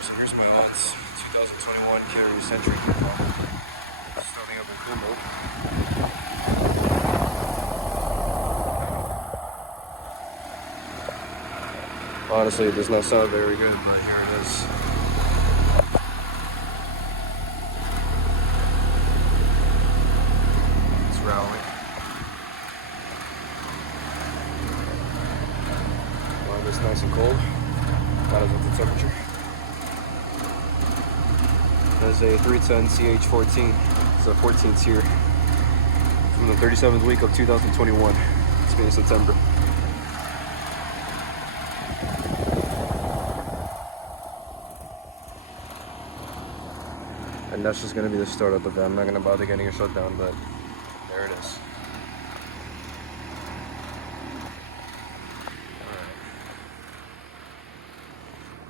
So here's my old 2021 Carrier Sentry. Starting up in cool mode. Honestly, it does not sound very good, but here it is. It's rattling. Well, it's nice and cold. That is at the temperature. There's a 310 CH14. It's the 14th here from the 37th week of 2021. It's been in September. And that's just gonna be the start of it. I'm not gonna bother getting it shut down, but there it is.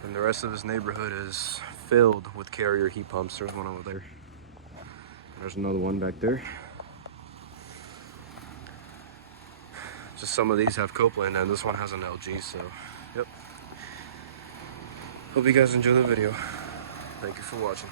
And the rest of this neighborhood is filled with Carrier heat pumps. There's one over there. There's another one back there. Just some of these have Copeland and this one has an LG, so yep. Hope you guys enjoy the video. Thank you for watching.